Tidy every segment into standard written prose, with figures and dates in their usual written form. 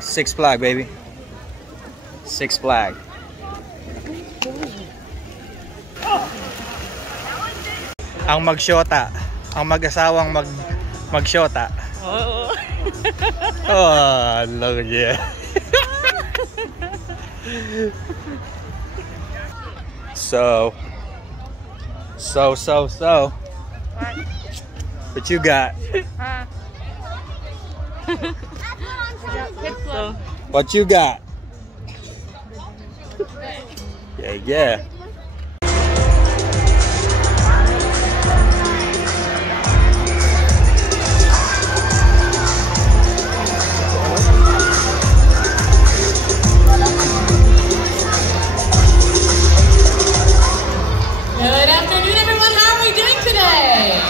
Six Flag, baby. Six Flag. Ang magsyota. Ang mag-asawang magsyota. Oo. Oh, look at you. So. What you got? What you got? Yeah. Good afternoon, everyone. How are we doing today?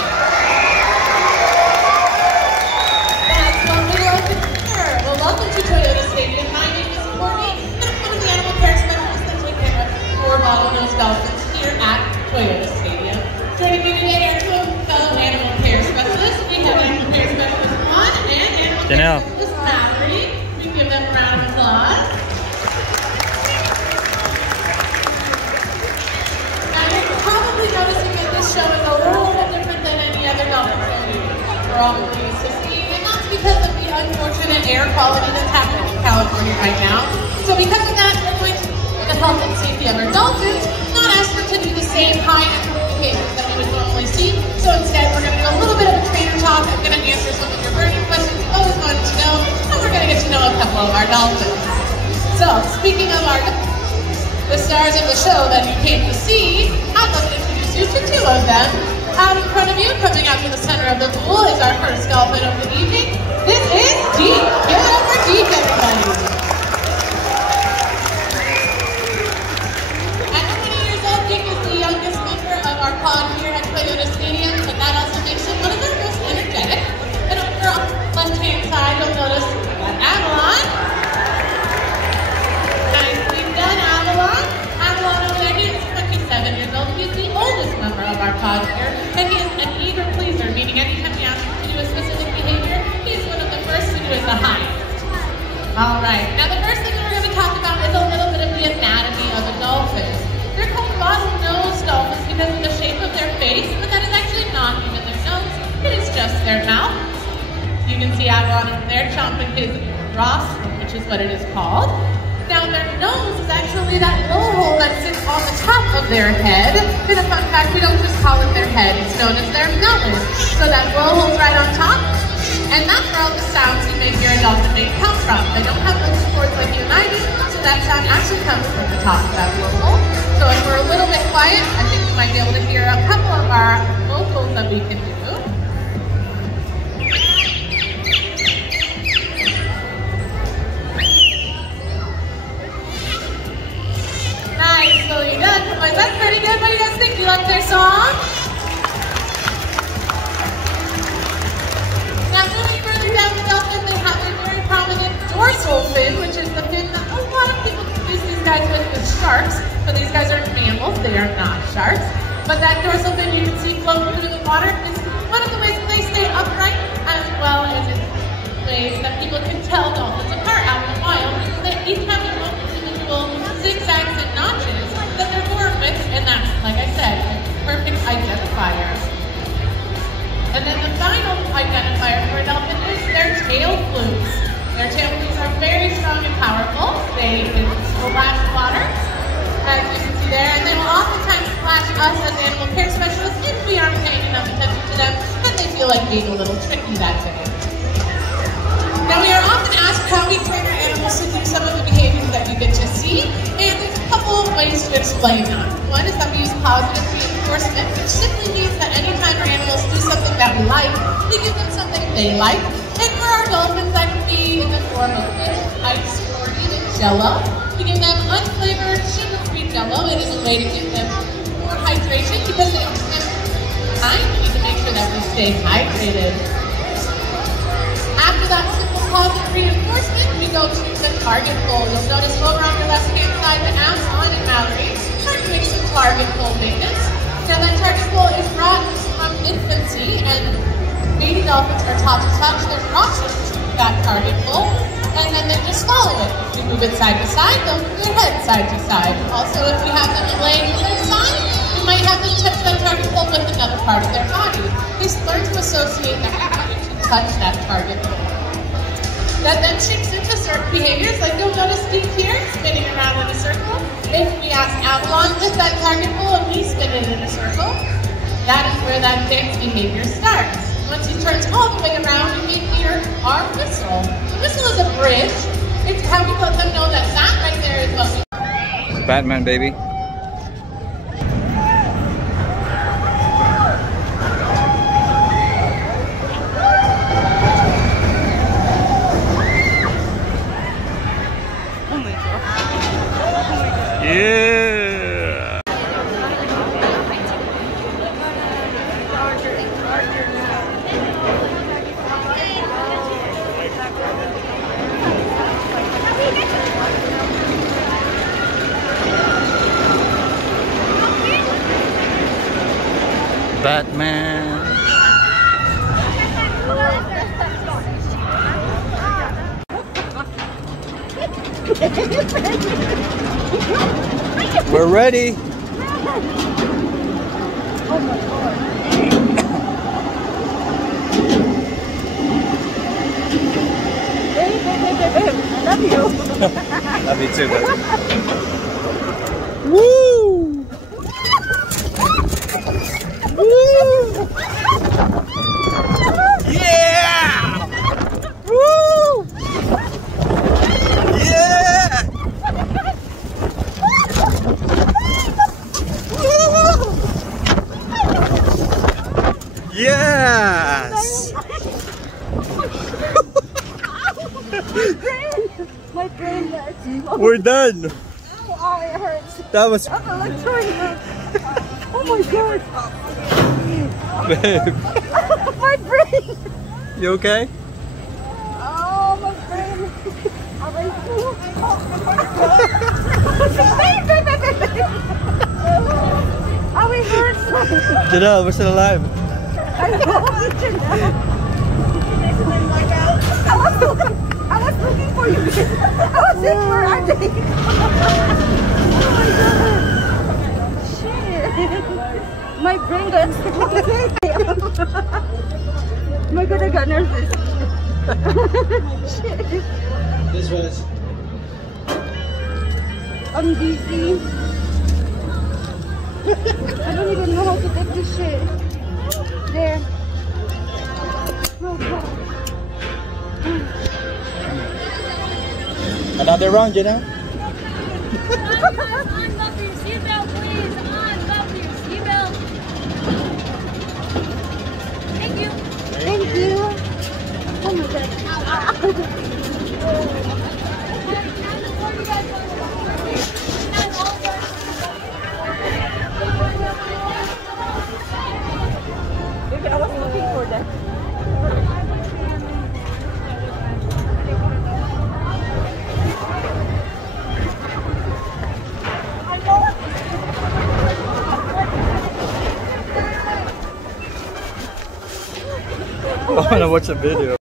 That's what we like to hear. Well, welcome to Toyota Stadium. My name is Courtney, and I'm one of the animal care specialists that take care of 4 bottlenose dolphins here at Toyota Stadium. Joining me today are 2 fellow animal care specialists. We have animal care specialist 1 and animal care specialist Mallory. We give them a round of applause. Noticing that this show is a little bit different than any other dolphin show we're all used to seeing, and that's because of the unfortunate air quality that's happening in California right now. So because of that, we're going to, for the health and safety of our dolphins, not ask them to do the same high-end behaviors that we would normally see. So instead, we're going to do a little bit of a trainer talk. I'm going to answer some of your burning questions you always wanted to know, and we're going to get to know a couple of our dolphins. So, speaking of the stars of the show that you came to see, I'd love to introduce you to 2 of them. Out in front of you, coming out to the center of the pool, is our first dolphin of the evening. This is Deep. Give it up for Deep, everybody. At 20 years old, Deep is the youngest member of our pod here at Toyota Stadium, but that also makes him one of our most energetic. And over on the left-hand side, you'll notice that Avalon. Nicely done, Avalon. Avalon over there, he is 27 years old. He's the oldest member of our pod here, and he is an eager pleaser, meaning anytime we ask him to do a specific behavior, he is one of the first to do it the highest. All right, now the first thing we're going to talk about is a little bit of the anatomy of a dolphin. They're called bottlenose dolphins because of the shape of their face, but that is actually not even their nose, it is just their mouth. You can see Avalon over there chomping his rostrum, which is what it is called. Now their nose is actually that blowhole that sits on the top of their head. And a fun fact, we don't just call it their head, it's known as their melon. So that blowhole's right on top, and that's where all the sounds you may hear a dolphin make come from. They don't have vocal cords like you and I do, so that sound actually comes from the top of that blowhole. So if we're a little bit quiet, I think you might be able to hear a couple of our vocals that we can do. Nicely done. Boys, that's pretty good. What do you guys think? Do you like their song? Now, moving further down the dolphin, they have a very prominent dorsal fin, which is the fin that a lot of people confuse these guys with sharks. But these guys are mammals. They are not sharks. But that dorsal fin you can see floating through the water is one of the ways that they stay upright, as well as in ways that people can tell dolphins apart out in the wild, because they each have their own individual zigzags and notches that they're born with, and that's, like I said, a perfect identifier. And then the final identifier for a dolphin is their tail flukes. Their tail flukes are very strong and powerful. They can splash water, as you can see there, and they will oftentimes splash us as animal care specialists if we aren't paying enough attention to them, and they feel like being a little tricky that day. Now, we are often asked how we train our animals to do some of the behaviors that you get to see, and there's a couple of ways to explain that. One is that we use positive reinforcement, which simply means that anytime our animals do something that we like, we give them something they like. And for our dolphins, that can be in the form of ice or even Jell-O. We give them unflavored, sugar-free Jell-O. It is a way to give them more hydration because they don't have time. We need to make sure that we stay hydrated. After that simple positive reinforcement, we go to the target pull. You'll notice over on your left-hand side that Avalon and Mallory are doing some target pull maintenance. Now that target pull is brought from infancy, and baby dolphins are taught to touch their nostrils to that target pull, and then they move it side to side, they'll move their head side to side. Also, if we have them laying to their side, we might have them touch that target pole with another part of their body. They learn to associate that body to touch that target pole. That then shapes into certain behaviors, like you'll notice Steve here, spinning around in a circle. If we ask Avalon to lift that target pole and we spin it in a circle, that is where that dance behavior starts. Once he turns all the way around, you may hear our whistle. The whistle is a bridge. It's how we let them know that that right there is what we... Batman, baby. Yeah. Batman. We're ready. Oh my God. Babe. I love you. Love you too, baby. Woo! Woo! Yeah! Woo! Yeah! Yes! My brain hurts. We're done! Oh, it hurts. That was... Oh my God. Babe. My brain. You okay? Oh, my brain. Oh, it hurts. Janelle, we're still alive. I know, Janelle. I was looking for you. I was in for RJ. Oh my God. Shit. My brain got my God, I got nervous. Shit. This was. I'm dizzy. I don't even know how to take this shit. There. Oh God. Another round, Janelle? Unbuckle your seatbelt, please. Unbuckle your seatbelt. Thank you. Thank you. Oh my God. Maybe I was looking for that. I want to watch a video.